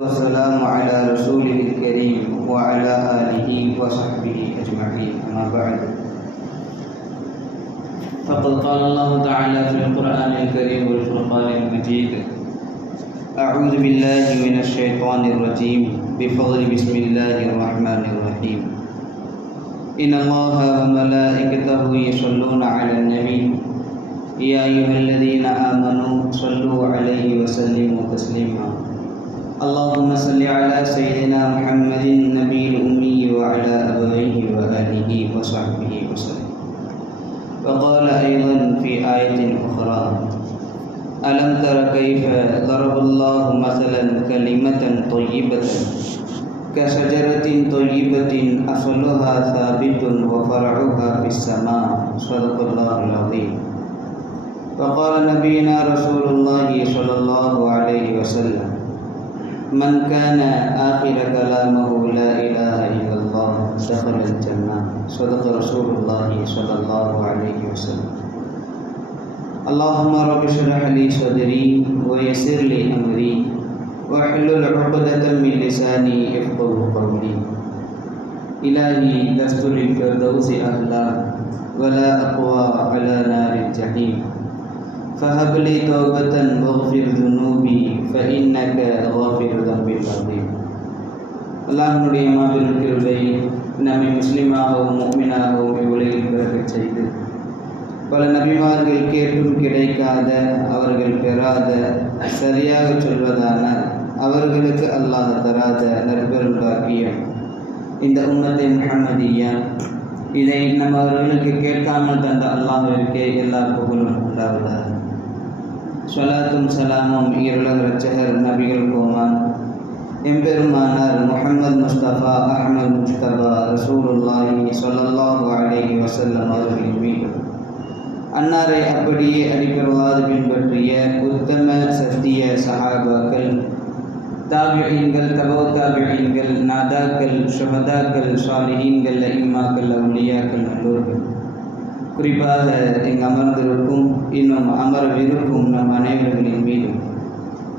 والسلام على رسوله الكريم وعلى آله وصحبه أجمعين أما بعد فقد قال الله تعالى في القرآن الكريم والفرقان المجيد أعوذ بالله من الشيطان الرجيم بفضل بسم الله الرحمن الرحيم إن الله وملائكته يصلون على النبي يا أيها الذين آمنوا صلوا عليه وسلموا تسليما اللهم صل على سيدنا محمد النبي الأمي وعلى أبويه وآله وصحبه وسلم. وقال أيضا في آية أخرى ألم تر كيف ضرب الله مثلا كلمة طيبة كشجرة طيبة أصلها ثابت وفرعها في السماء صدق الله العظيم. وقال نبينا رسول الله صلى الله عليه وسلم من كان آخر كلامه لا إله إلا الله دخل الجنة صدق رسول الله صلى الله عليه وسلم. اللهم رب اشرح لي صدري ويسر لي أمري واحلل عقدة من لساني يفقهوا قولي. إلهي لست للفردوس أهلا ولا أقوى على نار الجحيم فهب لي توبة واغفر ذنوبي فإنك غافر ذنب العظيم. அல்லாஹ்வுடைய மாபெரும் கிருபை நம்மை முஸ்லிமாகவும் முஃமினாகவும் இவ்வுலகில் பிறக்கச் செய்து பல நபிமார்கள் கேட்டும் கிடைக்காத அவர்கள் பெறாத சரியாக சொல்வதான அவர்களுக்கு அல்லாஹ் தராத நற்பெரும் பாக்கியம் இந்த உம்மத்தை முஹம்மதியா இதை நம்ம அவர்களுக்கு கேட்காமல் தந்த அல்லாஹ்விற்கே எல்லா புகழும் உண்டாவதாக. ஸலாத்தும் சலாமும் ஈருலக இரட்சகர் நபிகள் கோமான் எம்பெருமானார் முஹம்மது முஸ்தபா அஹ்மது முஜ்தபா ரசூலுல்லாஹி ஸல்லல்லாஹு அலைஹி வஸல்லம் அவர்களின் மீது அன்னாரை அப்படியே அடிப்படைவாது பின்பற்றிய உத்தம சத்திய சஹாபாக்கள் தாபிஈன்கள் தபவு தாபிஈன்கள் நாதாக்கள் ஷுஹதாக்கள் சாலிஹீன்கள் இம்மாக்கள் அவுலியாக்கள் நல்லோர்கள் குறிப்பாக இங்கு அமர்ந்திருக்கும் இன்னும் அமரவிருக்கும் நம் அனைவர்களின் மீதும்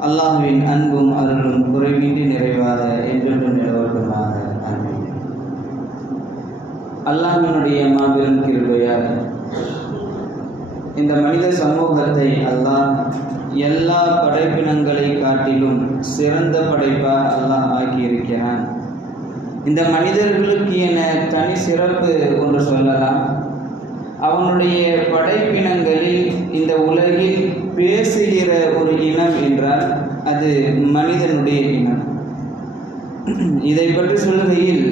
அல்லாஹ்வின் அன்பும் அருளும் குறைவின்றி நிறைவாக என்றென்றும் நிலவட்டுமாக. ஆமீன். அல்லாஹ்வினுடைய மாபெரும் கிருபையால் இந்த மனித சமூகத்தை அல்லாஹ் எல்லா படைப்பினங்களை காட்டிலும் சிறந்த படைப்பாக அல்லாஹ் ஆக்கியிருக்கிறான். இந்த மனிதர்களுக்கு என தனி சிறப்பு ஒன்று சொல்லலாம். அவனுடைய படைப்பினங்களில் இந்த உலகில் பேசுகிற ஒரு இனம் என்றால் அது மனிதனுடைய இனம். இதை பற்றி சொல்லுகையில்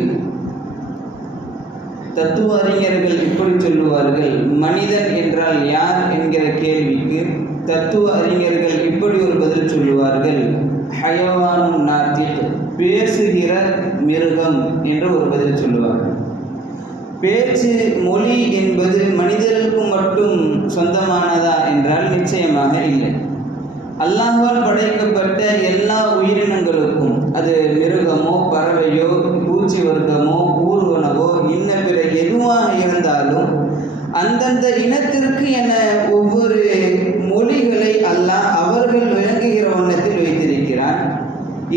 தத்துவ அறிஞர்கள் இப்படி சொல்லுவார்கள், மனிதன் என்றால் யார் என்கிற கேள்விக்கு தத்துவ அறிஞர்கள் இப்படி ஒரு பதில் சொல்லுவார்கள், ஹயவானும் நாத்திக், பேசுகிற மிருகம் என்று ஒரு பதில் சொல்லுவார்கள். பேச்சு மொழி என்பது மனிதர்களுக்கு மட்டும் சொந்தமானதா என்றால் நிச்சயமாக இல்லை. அல்லாஹ்வால் படைக்கப்பட்ட எல்லா உயிரினங்களுக்கும், அது மிருகமோ பறவையோ பூச்சி வர்க்கமோ ஊர்வனவோ இன்ன பிற எதுவாக இருந்தாலும் அந்தந்த இனத்திற்கு என ஒவ்வொரு மொழிகளை அல்லாஹ் அவர்கள் விளங்குகிற வண்ணத்தில் வைத்திருக்கிறான்.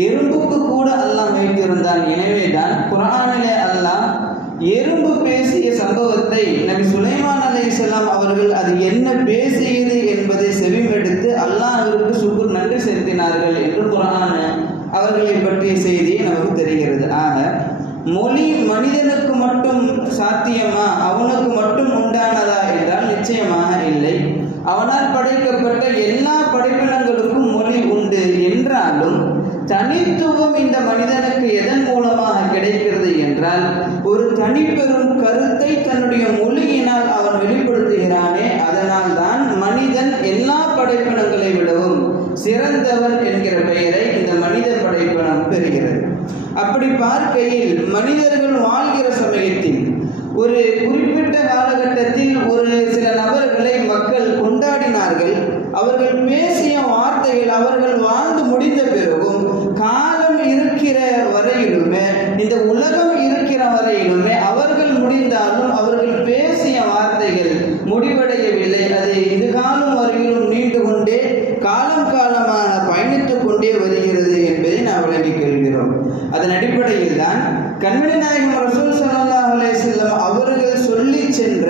எறும்புக்கு கூட அல்லாஹ் வைத்திருந்தான். எனவேதான் குர்ஆனிலே அல்லாஹ் எறும்பு பேசிய சம்பவத்தை நபி சுலைமான் அலைஹிஸ்ஸலாம் அவர்கள் அது என்ன பேசியது என்பதை செவிமெடுத்து அல்லாஹ்விற்கு சுக்ர் நன்றி செலுத்தினார்கள் என்று குர்ஆன் அவர்களை பற்றிய செய்தி நமக்கு தெரிகிறது. ஆக மொழி மனிதனுக்கு மட்டும் சாத்தியமா, அவனுக்கு மட்டும் உண்டானதா என்றால் நிச்சயமாக இல்லை. அவனால் படைக்கப்பட்ட எல்லா படைப்பினங்களுக்கும் மொழி உண்டு என்றாலும் தனித்துவம் இந்த மனிதனுக்கு எதன் மூலமாக கிடைக்கிறது என்றால் ஒரு தனிப்பெரும் கருத்தை தன்னுடைய மொழியினால் அவன் வெளிப்படுத்துகிறானே, அதனால் தான் மனிதன் எல்லா படைப்பினங்களை விடவும் சிறந்தவன் என்கிற பெயரை இந்த மனித படைப்பினம் பெறுகிறது. அப்படி பார்க்கையில் மனிதர்கள் வாழ்கிற சமயத்தில் ஒரு குறிப்பிட்ட காலகட்டத்தில் ஒரு சில நபர்களை மக்கள் கொண்டாடினார்கள். அவர்கள் பேசிய வார்த்தைகள் அவர்கள் வாழ்ந்து முடிந்த பிறகும் காலம் இருக்கிற வரையிலுமே, இந்த உலகம் இருக்கிற வரையிலுமே அவர்கள் முடிந்தாலும் அவர்கள் பேசிய வார்த்தைகள் முடிவடையவில்லை. அது இதுகாலம் வரையிலும் நீண்டு கொண்டே காலம் காலமாக பயணித்துக் கொண்டே வருகிறது என்பதை நாம் விளங்கிக் அதன் அடிப்படையில் தான் கண்மணி நாயகம் ரசூல் ஸல்லல்லாஹு அலைஹி வஸல்லம் அவர்கள் சொல்லி சென்ற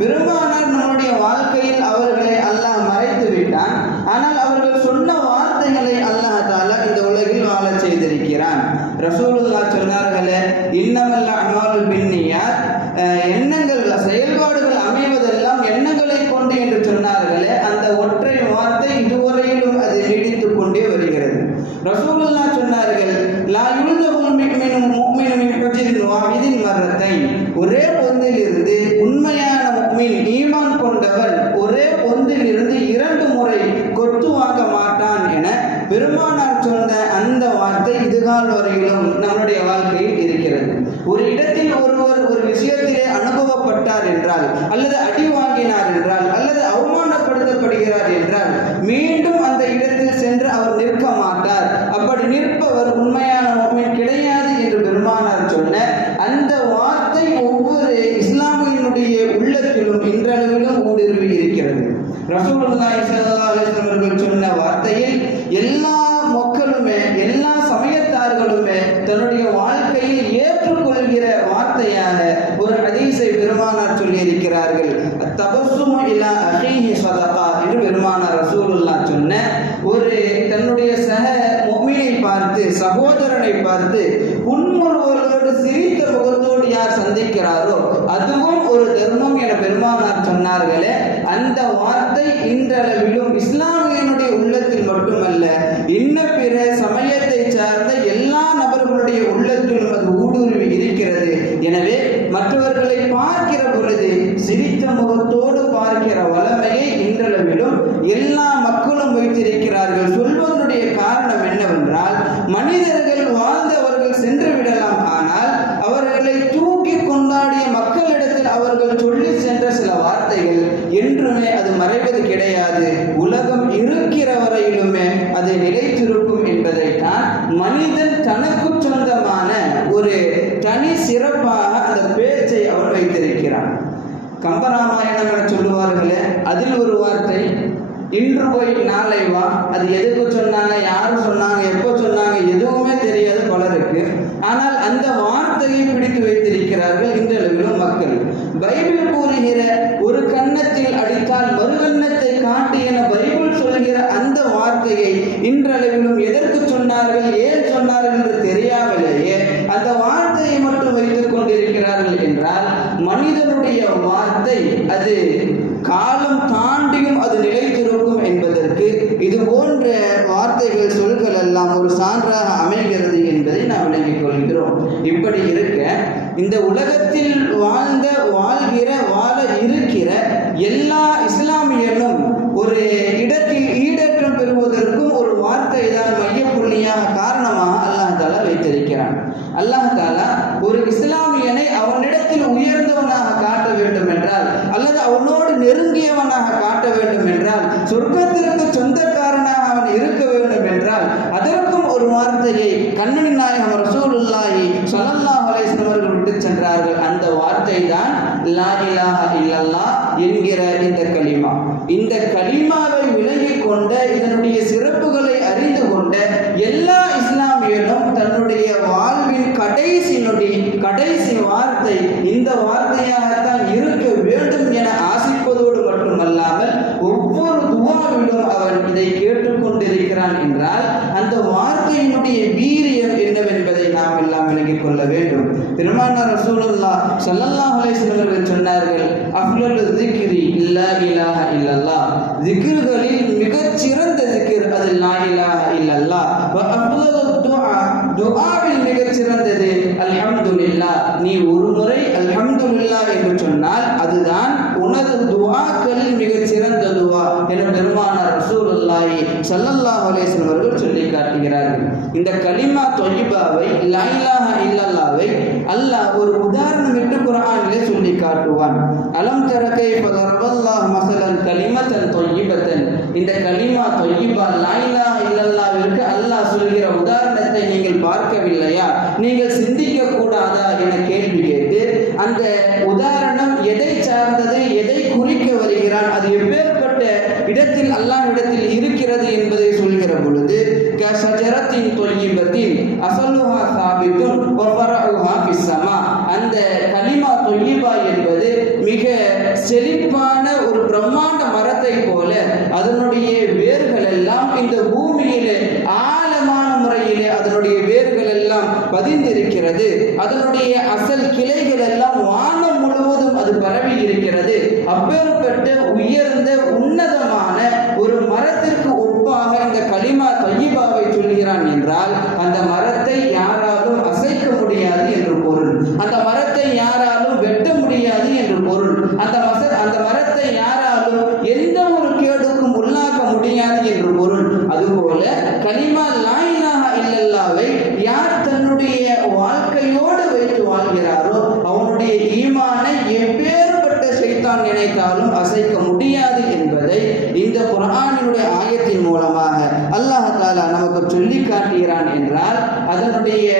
பெரும்பாலான நம்முடைய வாழ்க்கையில் அவர்களை அல்லாஹ் மறைத்து விட்டான். ஆனால் அவர்கள் சொன்ன வார்த்தைகளை அல்லாஹ் தஆலா இந்த உலகில் வாழ செய்திருக்கிறான். ரசூலுல்லாஹ் சொன்னார்களே, இன்னமல் அஅமாலு பின்னியாத், எண்ணங்கள் செயல்பாடுகள் அமைவதெல்லாம் எண்ணங்களை கொண்டு என்று சொன்னார்களே, அந்த ஒற்றை வார்த்தை இதுவரையிலும் அது நீடித்துக் கொண்டே வருகிறது. ரசூலுல்லாஹ் சொன்னார்கள், லா யுல்தகுல் முஃமினு மின் ஹுஜ்ரின் வாஹிதின் மர்ரத்தைன், ஒரே பொந்தில் இருந்து உண்மையான முஃமின் ஈமான் கொண்டவன் ஒரே பொந்தில் இருந்து 2 முறை கொத்து வாங்க மாட்டான் என பெருமானார் சொன்ன அந்த வார்த்தை இதுகால் வரையிலும் நம்முடைய வாழ்க்கையில் இருக்கிறது. ஒரு இடத்தில் ஒருவர் ஒரு விஷயத்திலே அனுபவப்பட்டார் என்றால், அல்லது அடி வாங்கினார் என்றால், அல்லது அவமானப்படுத்தப்படுகிறார் என்றால், மீண்டும் அந்த இடத்தில் சென்று அவர் நிற்க மாட்டார். அப்படி நிற்பவர் உண்மையான முஃமின் கிடையாது என்று பெருமானார் சொன்ன அந்த வார்த்தை ஒவ்வொரு இஸ்லாமியனுடைய உள்ளத்திலும் இன்றளவிலும் ஊடுருவி இருக்கிறது. ரசூலுல்லாஹி ஸல்லல்லாஹு அலைஹி வஸல்லம் அவர்கள் சொன்ன வார்த்தையில் எல்லா மக்களுமே, எல்லா சமயத்தார்களுமே தன்னுடைய வாழ்க்கையில் ஏற்றுக்கொள்கிற வார்த்தையாக ஒரு ஹதீஸை பெருமானார் சொல்லி இருக்கிறார்கள். தபஸ்ஸுமு இலா அஹீஹி ஸதகா என்று பெருமானார் ரசூலுல்லாஹ் சொன்ன ஒரு தன்னுடைய சக முஃமினை பார்த்து, சகோதரனை பார்த்து புன்முறுவலோடு சிரித்த முகத்தோடு யார் சந்திக்கிறாரோ அதுவும் ஒரு தர்மம் என பெருமானார் சொன்னார்களே, அந்த வார்த்தை இன்றளவிலும் இஸ்லாமியனுடைய உள்ளத்தில் மட்டுமல்ல, இன்ன பிற சமயத்தை சார்ந்த எல்லா நபர்களுடைய உள்ளத்திலும் அது ஊடுருவி இருக்கிறது. எனவே மற்றவர்களை பார்க்கிற பொழுது சிரித்த முகத்தோடு பார்க்கிற வல்லமையை இன்றளவிலும் எல்லா மக்களும் வைத்திருக்கிறார்கள். சொல்வதனுடைய காரணம் என்னவென்றால், மனிதர்கள் வாழ்ந்தவர்கள் சென்று விடலாம், ஆனால் அவர்களை தூக்கி கொண்டாடிய மக்களிடத்தில் அவர்கள் சொல்லி சென்ற சில வார்த்தைகள் என்றுமே அது மறைவது கிடையாது. உலகம் இருக்கிற வரையிலுமே அது நிலைத்திருக்கும் என்பதைத்தான் மனிதன் தனக்கு சொந்தமான ஒரு தனி சிறப்பாக அந்த பேச்சை அவன் வைத்திருக்கிறான். கம்பராமாயணம் என சொல்லுவார்களே, அதில் ஒரு வார்த்தை, இன்று போய் நாளை வா. அது எதுக்கு சொன்னாங்க, யாரு சொன்னாங்க, எப்போ சொன்னாங்க, எதுவுமே தெரியாது பலருக்கு. ஆனால் அந்த வார்த்தையை பிடித்து வைத்திருக்கிறார்கள் இன்றளவிலும் மக்கள். பைபிள் கூறுகிற ஒரு கன்னத்தில் அடித்தால் மறு கன்னத்தை காட்டு என பைபிள் சொல்கிற அந்த வார்த்தையை இன்றளவிலும் எதற்கு சொன்னார்கள், ஏன் சொன்னார்கள் என்று தெரியாமலேயே அந்த வார்த்தையை மட்டும் வைத்துக் கொண்டிருக்கிறார்கள் என்றால், மனிதனுடைய வார்த்தை அது காலம் தாண்டியும் அது நிலைத்திருக்கும் என்பதற்கு இது போன்ற வார்த்தைகள், சொற்கள் எல்லாம் ஒரு சான்றாக அமைகிறது என்பதை நாம் விளங்கிக் கொள்கிறோம். இப்படி இருக்க இந்த உலகத்தில் வாழ்கிற வாழ இருக்கிற எல்லா இஸ்லாமியனும் ஒரு இடத்தில் ஈடேற்றம் பெறுவதற்கும் ஒரு வார்த்தை தான் மையப்புள்ளியாக காரணமாக அல்லாஹ் தஆலா வைத்திருக்கிறான். அல்லாஹ் தஆலா ஒரு இஸ்லாமியனை அவனிடத்தில் உயர்ந்தவனாக காட்ட வேண்டும் என்றால், அல்லது அவனோடு நெருங்கியவனாக காட்ட வேண்டும் என்றால், சொர்க்கத்திற்கு சொந்தக்காரனாக அவன் இருக்க வேண்டும் என்றால், அதற்கும் ஒரு வார்த்தையை கண்மணி நாயகம் ரசூலுல்லாஹி ஸல்லல்லாஹு அலைஹி வஸல்லம் அவர்கள் விட்டு சென்றார்கள். அந்த வார்த்தை தான் லா இலாஹ இல்லல்லாஹ் என்கிற இந்த கலிமா. இந்த கலிமாவை விலகிக் கொண்ட, இதனுடைய சிறப்புகளை அறிந்து கொண்ட எல்லா இஸ்லாமியனும் தன்னுடைய வாழ்வின் கடைசி நொடி, கடைசி வார்த்தை இந்த வார்த்தையாகத்தான் இருக்க வேண்டும் என ஆசிப்பதோடு மட்டுமல்லாமல் ஒவ்வொரு துஆவிலும் அவன் இதை கேட்டுக்கொண்டிருக்கிறான் என்றால் அந்த வார்த்தையினுடைய வீரியம் என்னவென்பதை நாம் எல்லாம் விளங்கிக் கொள்ள வேண்டும். பெருமானார் ரசூலுல்லாஹ் ஸல்லல்லாஹு அலைஹி வஸல்லம் சொன்னார்கள், அஃலலு ஸிக்ரி லா இலாஹ இல்லல்லாஹ், ஸிக்ர்களில் மிகச் சிறந்த ஸிக்ர் அது லா இலாஹ இல்லல்லாஹ். வ அஃலலு துஆ, துஆவில் மிகச் சிறந்தது அல்ஹம்துலில்லாஹ். நீ ஒரு முறை அல்ஹம்துலில்லாஹ் என்று சொன்னால் அதுதான் உனது துஆக்களில் மிகச் சிறந்த துஆ என பெருமானார் ரசூலுல்லாஹி ஸல்லல்லாஹு அலைஹி வஸல்லம் அவர்கள் சொல்லி காட்டுகிறார்கள். இந்த கலிமா தொய்யிபாவை, லா இலாஹ இல்லல்லாஹ்வை அல்லாஹ் ஒரு உதாரணமிட்டு குர்ஆனிலே சொல்லி காட்டுவான். அலம் தர கைஃப தரபல்லாஹு மஸலன் கலிமத்தன் தொய்யிபத்தன். இந்த கலிமா தொய்யிபா லா இலாஹ இல்லல்லாஹ்விற்கு அல்லாஹ் சொல்கிற உதாரணத்தை நீங்கள் பார்க்கவில்லையா, நீங்கள் சிந்திக்க கூடாதா என கேள்வி கேட்டு அந்த உதாரணம் எதை சார்ந்தது, எதை குறிக்க வருகிறான், அது எப்பேற்பட்ட இடத்தில் அல்லாஹ்விடத்தில் இருக்கிறது என்பதை சொல்கிற பொழுது, கஷஜரத்தின் தொய்யிபத்தின் அஸலுஹா சாபித்துன் வ ஃபரஉஹா ஃபிஸ் ஸமா. அந்த கலிமா தொய்யிபா என்பது மிக செழிப்பான ஒரு பிரம்மாண்ட மரத்தை போல அதனுடைய வேர்கள் எல்லாம் இந்த பூமியிலே ஆழமான முறையிலே அதனுடைய வேர்கள் எல்லாம் பதிந்திருக்கிறது. அதனுடைய அசல் கிளைகள் எல்லாம் வானம் முழுவதும் அது பரவி இருக்கிறது. அப்பேற்பட்ட உயர்ந்த உன்னதமான ஒரு மரத்திற்கு ஒப்பாக இந்த கலிமா தொய்யிபாவை சொல்கிறான் என்றால் அந்த மரத்தை யாராலும் அசைக்க முடியாது என்று பொருள். அந்த மரத்தை யாராலும் வெட்ட முடியாது என்று பொருள். அந்த மரத்தை யாராலும் எந்த ஒரு கேடுக்கும் உள்ளாக்க முடியாது என்று பொருள். அதுபோல கலிமா லா இலாஹா இல்லல்லாஹ்வை யார் தன்னுடைய வாழ்க்கையோடு வைத்து வாழ்கிறாரோ அவனுடைய ஈமானை எப்பேற்பட்ட ஷைத்தான் நினைத்தாலும் அசைக்க முடியாது என்பதை இந்த குர்ஆனினுடைய ஆயத்தின் மூலமாக அல்லாஹ் தஆலா நமக்கு சொல்லி காட்டுகிறான் என்றால் அதனுடைய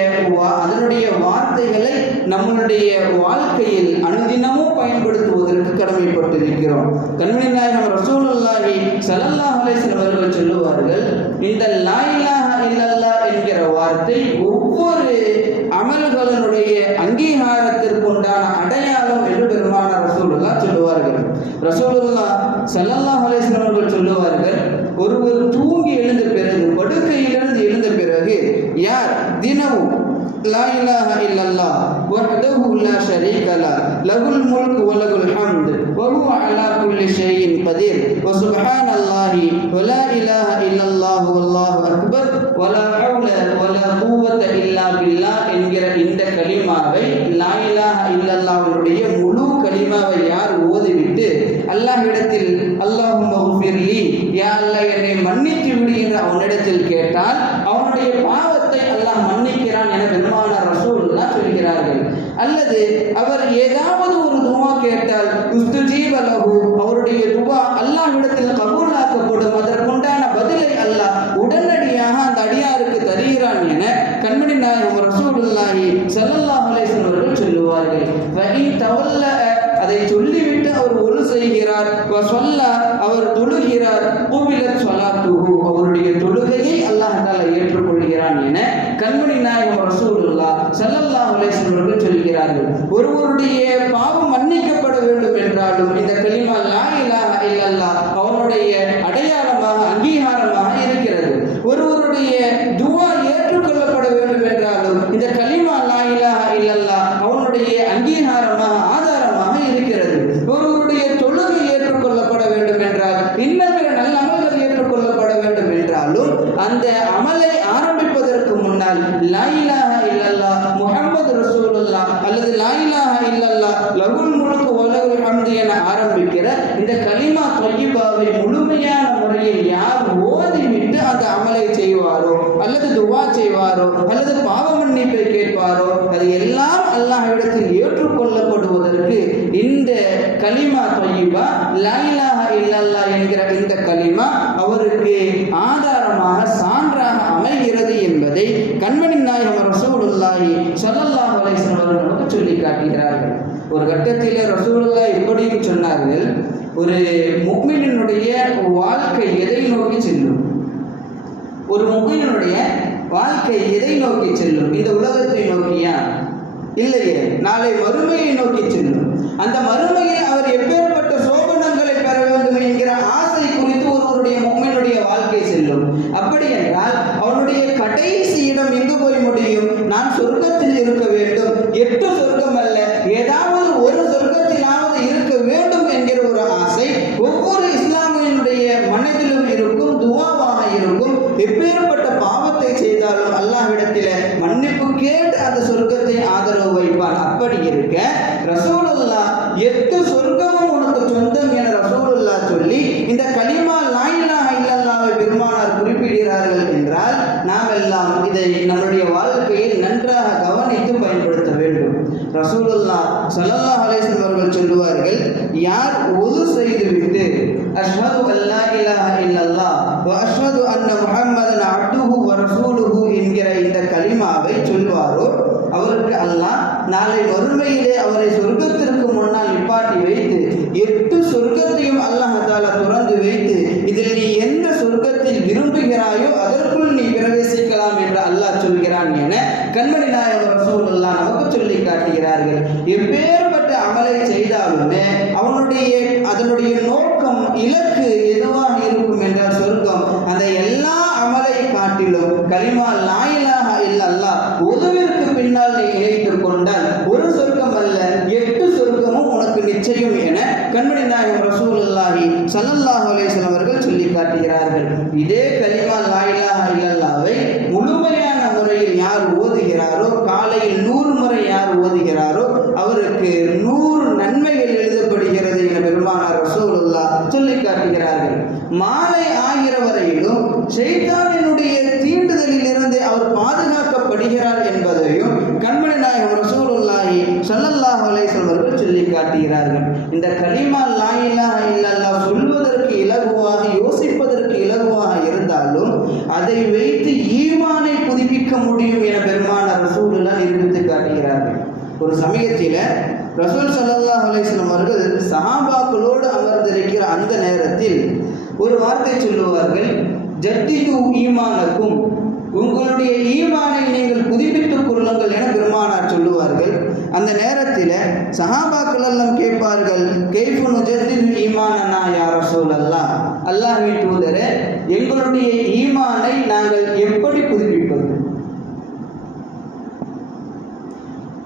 வார்த்தைகளை நம்மளுடைய வாழ்க்கையில் அனுதினமும் பயன்படுத்துவதற்கு கடமைப்பட்டிருக்கிறோம். கண்மணி நாயகம் ரசூலுல்லாஹி ஸல்லல்லாஹு அலைஹி வஸல்லம் அவர்கள் சொல்லுவார்கள், இந்த லா இலாஹா இல்லல்லாஹ் என்கிற வார்த்தை ஒவ்வொரு அமல்களினுடைய அங்கீகாரத்திற்குண்டான அடையாளம் என்று பெருமானார் ரசூலுல்லாஹ் சொல்லுவார்கள். ரசூலுல்லாஹ் ஸல்லல்லாஹு அலைஹி வஸல்லம் அவர்கள் சொல்லுவார்கள், ஒருவர் தூங்கி எழுந்த பிறகு படுக்கையிலிருந்து எழுந்த பிறகு யார் தினமும் லா இலாஹா இல்லல்லாஹ் வஹ்தஹு லா ஷரீக லஹ் லஹுல் முல்கு வ லஹுல் ஹம்து வ ஹுவ அலா குல்லி ஷைஇன் கதீர் வ சுப்ஹானல்லாஹி வ லா இலாஹா இல்லல்லாஹு வல்லாஹு அக்பர் வ லா ஹவ்ல வ லா குவத இல்லா பில்லாஹ் என்கிற இந்த கலிமாவை லா இலாஹா இல்லல்லாஹ்வுடைய முழு கலிமாவை யார் ஓதிவிட்டு அல்லாஹ்விடத்தில் அல்லாஹும்ம ஃபிர்லி யா அல்லாஹ் என்னை மன்னித்து விடு என்று அவனிடத்தில் கேட்டால் அவனுடைய பாவத்தை அல்லாஹ் மன்னிக்கிறான் என பெருமானார் ரசூலுல்லாஹ் சொல்கிறார்கள். அல்லது அவர் ஏதாவது ஒரு துஆ கேட்டால் உஸ்துஜீப லஹு அவருடைய துஆ அல்லாஹ்விடத்தில் கபூலாக்கப்படும். அதற்குண்டான பதிலை அல்லாஹ் உடனடியாக அந்த அடியாருக்கு தருகிறான் என கண்மணி நாயகம் ரசூலுல்லாஹி ஸல்லல்லாஹு அலைஹி வஸல்லம் அவர்கள் சொல்லுவார்கள். வஇன் தவல்ல அதை சொல்லிவிட்டு அவர் ஒழு செய்கிறார், அவர் தொழுகிறார், குபிலத் ஸலாத்துஹு அவருடைய தொழுகையை அல்லாஹ் தஆலா ஏற்றுக்கொள்கிறான் என கண்மணி நாயகம் ரசூலுல்லாஹ் ஸல்லல்லாஹு அலைஹி வஸல்லம் அவர்கள் சொல்கிறார்கள். ஒருவருடைய பாவம் மன்னிக்கப்பட வேண்டும் என்றாலும் இந்த கலிமா லா இலாஹா இல்லல்லாஹ் அவனுடைய அடையாளமாக அங்கீகாரமாக இருக்கிறது. ஒருவருடைய துஆ ஏற்றுக்கொள்ளப்பட வேண்டும் என்றாலும் இந்த கலிமா லா இலாஹா இல்லல்லாஹ் அவனுடைய அங்கீகாரமாக ஆதாரமாக இருக்கிறது. ஒருவருடைய தொழுகை ஏற்றுக்கொள்ளப்பட வேண்டும் என்றால் இன்னும் பிற நல்ல அமல்கள் ஏற்றுக்கொள்ளப்பட வேண்டும் என்றாலும் அந்த அமலை ஆரம்பிப்பதற்கு முன்னால் லா இலாஹா இல்லல்லாஹ் முஹம்மது ரசூலுல்லாஹ் அல்லது லா இலாஹா இல்லல்லாஹ் லஹுல் முல்கு வ லஹுல் ஹம்து என ஆரம்பிக்கிற இந்த கலிமா தொய்யிபாவை முழுமையான முறையில் யார் ஓதிவிட்டு அந்த அமலை செய்வாரோ அல்லது துஆ செய்வாரோ அல்லது பாவ மன்னிப்பை கேட்பாரோ அது எல்லாம் அல்லாஹ்விடத்தில் ஏற்றுக்கொள்ளப்படுவதற்கு இந்த கலிமா தொய்யிபா லா இலாஹா இல்லல்லாஹ் என்கிற இந்த கலிமா அவருக்கு ஆதாரமாக சான்றாக அமைகிறது என்பதை கண்மணி நாயகம் ரசூலுல்லாஹி ஸல்லல்லாஹு அலைஹி வஸல்லம் அவர்கள் நமக்கு சொல்லி காட்டுகிறார்கள். ஒரு கட்டத்திலே ரசூலுல்லாஹ் இப்படியும் சொன்னார்கள், ஒரு முஃமினினுடைய வாழ்க்கை எதை நோக்கி செல்லும்? ஒரு முஃமினினுடைய வாழ்க்கை எதை நோக்கி செல்லும்? இந்த உலகத்தை நோக்கியா? இல்லையே, நாளை மறுமையை நோக்கி செல்லும். அந்த மறுமையில் அவர் எப்பேற்பட்ட சோபனங்களை பெற வேண்டும் என்கிற ஆசை குறித்து ஒருவருடைய முஃமினுடைய வாழ்க்கை செல்லும். அப்படி என்றால் அவனுடைய கடைசி இடம் எங்கு போய் முடியும்? நான் சொர்க்கத்தில் இருக்க வேண்டும், 8 சொர்க்கம் அல்ல, ஏதாவது ஒரு சொர்க்கத்திலாவது இருக்க வேண்டும் என்கிற ஒரு ஆசை ஒவ்வொரு இஸ்லாமியனுடைய மனதிலும் இருக்கும், துஆவாக இருக்கும். எப்பேற்பட்ட பாவத்தை செய்தாலும் அல்லாஹ்விடத்தில் மன்னிப்பு கேட்டு அந்த சொர்க்கத்தை ஆதரவு வைப்பான். அப்படி இருக்க ரசூலுல்லாஹ் 8 சொர்க்கமும் உனக்கு சொந்தம் என ரசூலுல்லாஹ் சொல்லி இந்த கலிமா லா இலாஹா இல்லல்லாஹ்வை பெருமானார் குறிப்பிடுகிறார்கள் என்றால் நாம் எல்லாம் இதை நம்முடைய வாழ்க்கையில் நன்றாக கவனித்து பயன்படுத்த வேண்டும். ரசூலுல்லாஹ் ஸல்லல்லாஹு அலைஹி வஸல்லம் அவர்கள் சொல்லுவார்கள், யார் ஒது செய்துவிட்டு அஷ்ஹது அல்லா இலாஹா இல்லல்லாஹ் வ அஷ்ஹது அன்ன முஹம்மதன் அப்துஹு வ ரசூலுஹு என்கிற இந்த கலிமாவை சொல்வாரோ அவருக்கு அல்லாஹ் நாளை மறுமையிலே அவரை சொர்க்கத்திற்கு முன்னால் நிப்பாட்டி வைத்து 8 சொர்க்கத்தையும் அல்லாஹ் தஆலா திறந்து வைத்து இதில் நீ எந்த சொர்க்கத்தில் விரும்புகிறாயோ அதற்குள் நீ பிரவேசிக்கலாம் என்ற அல்லாஹ் சொல்கிறான் என கண்மணி நாயகம் ரசூலுல்லாஹ் நமக்கு சொல்லி காட்டுகிறார்கள். எப்பேற்பட்ட அமலை செய்தாலுமே அதனுடைய நோக்கம் இலக்கு எதுவாக இருக்கும் என்றால் சொர்க்கம். அந்த எல்லா அமலை காட்டிலும் கலிமா லா இலாஹ இல்லல்லாஹ் உதவிற்கு பின்னால் நீ இணைத்துக் கொண்டால் ஒரு சொர்க்கம் அல்ல 8 சொர்க்கமும் உனக்கு நிச்சயம் என கண்மணி நாயகம் ரசூலுல்லாஹி ஸல்லல்லாஹு அலைஹி வஸல்லம் அவர்கள் சொல்லி காட்டுகிறார்கள். இதே கலிமா லா இலாஹ இல்லல்லாஹ்வை முழுமையான முறையில் யார் ஓதுகிறாரோ, காலையில் 100 முறை யார் ஓதுகிறாரோ அவருக்கு 100 நன்மைகள் எழுதப்படுகிறது என பெருமானார் ரசூலுல்லாஹ் சொல்லி காட்டுகிறார்கள். மாலை ஆகிற வரையிலும் ஷைத்தானினுடைய தீண்டுதலில் இருந்து அவர் பாதுகாக்கப்படுகிறார் என்பதையும் கண்மணி நாயகம் ரசூலுல்லாஹி ஸல்லல்லாஹு அலைஹி வஸல்லம் அவர்கள் சொல்லி காட்டுகிறார்கள். இந்த கலிமா லா இலாஹ இல்லல்லாஹ் சொல்வதற்கு இலகுவாக, யோசிப்பதற்கு இலகுவாக இருந்தாலும் அதை வைத்து ஈமானை புதுப்பிக்க முடியும் என பெருமானார் ரசூலுல்லாஹ் நிரூபித்து காட்டுகிறார்கள். ஒரு சமயத்தில் ரசூல் ஸல்லல்லாஹு அலைஹி வஸல்லம் அவர்கள் சஹாபாக்களோடு அமர்ந்திருக்கிற அந்த நேரத்தில் ஒரு வார்த்தை சொல்லுவார்கள், ஜத்திது ஈமானக்கும், உங்களுடைய ஈமானை நீங்கள் புதுப்பித்துக் கொள்ளுங்கள் என பெருமானார் சொல்லுவார்கள். அந்த நேரத்தில் சஹாபாக்கள் எல்லாம் கேட்பார்கள், கைஃபு நுஜத்திது ஈமானனா யா ரசூலல்லாஹ், அல்லாஹ்வின் தூதரே எங்களுடைய ஈமானை நாங்கள் எப்படி புதுப்பிப்பது,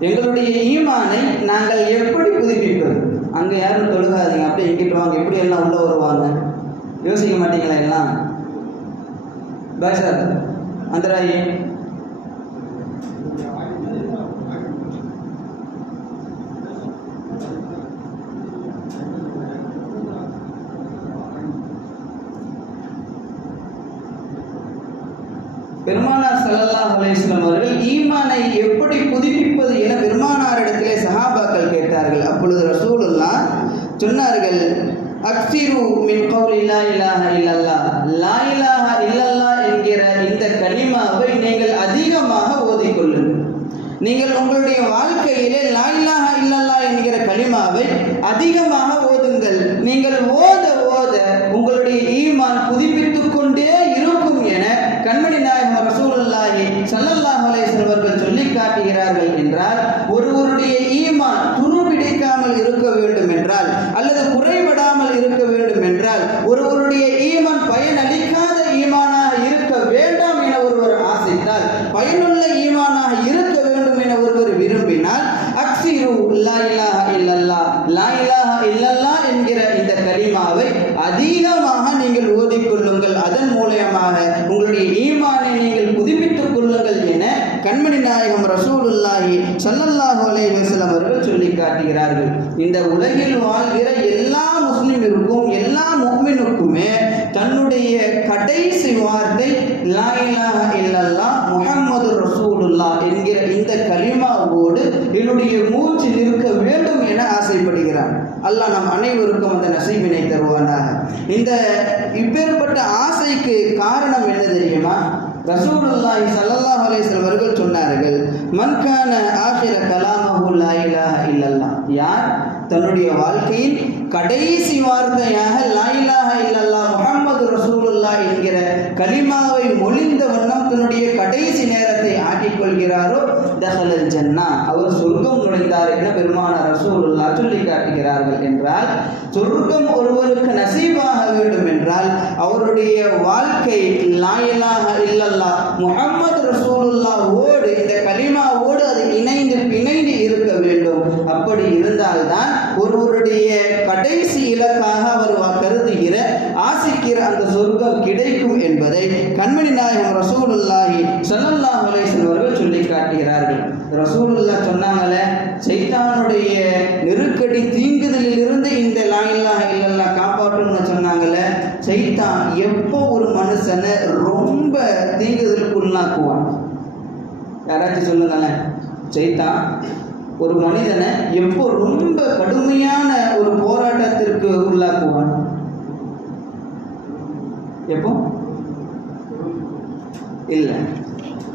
எங்களுடைய ஈமானை நாங்கள் எப்படி புதுப்பிப்பது? அங்கே யாரும் தொழுகாதீங்க, அப்படியே எங்கிட்டு வாங்க, எப்படி எல்லாம் உள்ள வருவாங்க, யோசிக்க மாட்டீங்களா? எல்லாம் பாஷர் அந்தராயி பெருமானார் ஸல்லல்லாஹு அலைஹி வஸல்லம் அவர்கள் ஈமானை எப்படி புதுப்பிப்பது என பெருமானாரிடத்திலே சஹாபாக்கள் கேட்டார்கள். அப்பொழுது ரசூலுல்லாஹ் சொன்னார்கள், அக்ஸிரு மின் கௌலி லா இலாஹ இல்லல்லாஹ், லா இலாஹ இல்லல்லாஹ் என்கிற இந்த கலிமாவை நீங்கள் அதிகமாக ஓதிக்கொள்ளுங்கள். நீங்கள் உங்களுடைய வாழ்க்கையிலே லா இலாஹ இல்லல்லாஹ் என்கிற கலிமாவை அதிகமாக ஓதுங்கள். நீங்கள் ஓத ஓத உங்களுடைய ஈமான் புதுப்பித்துக் கொண்டே இருக்கும் என கண்மணி நாயகம் ரசூலுல்லாஹி ஸல்லல்லாஹு அலைஹி வஸல்லம் அவர்கள் சொல்லி காட்டுகிறார்கள். என்றால் ஒருவருடைய ஈமான் துருபிடிக்காமல் இருக்க வேண்டும் என்றால், அல்லது குறைபடாமல் இருக்க வேண்டும் என்றால், ஒருவருடைய ஈமான் பயனளிக்காத ஈமானாக இருக்க வேண்டாம் என ஒருவர் ஆசைத்தால், பயனுள்ள ஈமானாக இருக்க வேண்டும் என ஒருவர் விரும்பினால், அக்ஸிரு லா இலாஹ இல்லல்லாஹ், லா இலாஹ இல்லல்லாஹ் என்கிற இந்த கலிமாவை அதிகமாக நீங்கள் ஓதிக்கொள்ளுங்கள். அதன் மூலமாக உங்களுடைய ஈமானை நீங்கள் புதுப்பித்துக் கொள்ளுங்கள் என கண்மணி நாயகம் ரசூலுல்லாஹி ஸல்லல்லாஹு அலைஹி வஸல்லம் அவர்கள் சொல்லி காட்டுகிறார்கள். இந்த உலகில் வாழ்கிற எல்லா முஸ்லிமிற்கும், எல்லா முஃமினுக்குமே தன்னுடைய கடைசி வார்த்தை லா இலாஹ இல்லல்லாஹ் முஹம்மது ரசூலுல்லாஹ் என்கிற இந்த கலிமாவோடு என்னுடைய மூச்சு நிற்க வேண்டும் என ஆசைப்படுகிறார். அல்லாஹ் நம் அனைவருக்கும் அந்த நசீபினை தருவானாக. இந்த இப்பேற்பட்ட ஆசைக்கு காரணம் என்ன தெரியுமா? ரசூலுல்லாஹி ஸல்லல்லாஹு அலைஹி வஸல்லம் அவர்கள் சொன்னார்கள், மன் கான ஆகிர கலாமஹு லா இலாஹ இல்லல்லாஹ், யார் தன்னுடைய வாழ்க்கையில் கடைசி வார்த்தையாக லா இலாஹ இல்லல்லாஹ் முஹம்மது ரசூலுல்லாஹ் என்கிற கலிமாவை மொழிந்த வண்ணம் தன்னுடைய கடைசி நேரத்தை ஆக்கிக்கொள்கிறாரோ தஹலல் ஜன்னா, அவர் சொர்க்கம் நுழைந்தார் என பெருமானார் ரசூலுல்லாஹ் சொல்லி காட்டுகிறார்கள். என்றால் சொர்க்கம் ஒருவருக்கு நசீபாக வேண்டும் என்றால் அவருடைய வாழ்க்கை லா இலாஹ இல்லல்லாஹ் முஹம்மது ரசூலுல்லாஹ் ஓடு, இந்த கலிமாவோடு அது இணைந்து பிணைந்து இருக்க வேண்டும். அப்படி இருந்தால்தான் ஒருவருடைய கடைசி இலக்காக அவர் கருதுகிற ஆசிக்கிற அந்த சொர்க்கம் கிடைக்கும் என்பதை கண்மணி நாயகம் ரசூலுல்லாஹி ஸல்லல்லாஹு அலைஹி வஸல்லம் அவர்கள் சொல்லி காட்டுகிறார்கள். ரசூலுல்லாஹ் சொன்னாங்களே, சைத்தானுடைய நெருக்கடி தீங்குதலில் இருந்து இந்த லா இலாஹ இல்லல்லாஹ் காப்பாற்றும்னு சொன்னாங்களே. சைத்தான் எப்போ ஒரு மனுஷனை ரொம்ப தீங்குதலுக்கு உள்ளாக்குவான்? யாராச்சும் சொல்லுங்களேன். சைத்தான் ஒரு மனிதனை எப்போ ரொம்ப கடுமையான ஒரு போராட்டத்திற்கு உள்ளாக்குவான்? எப்போ? இல்லை,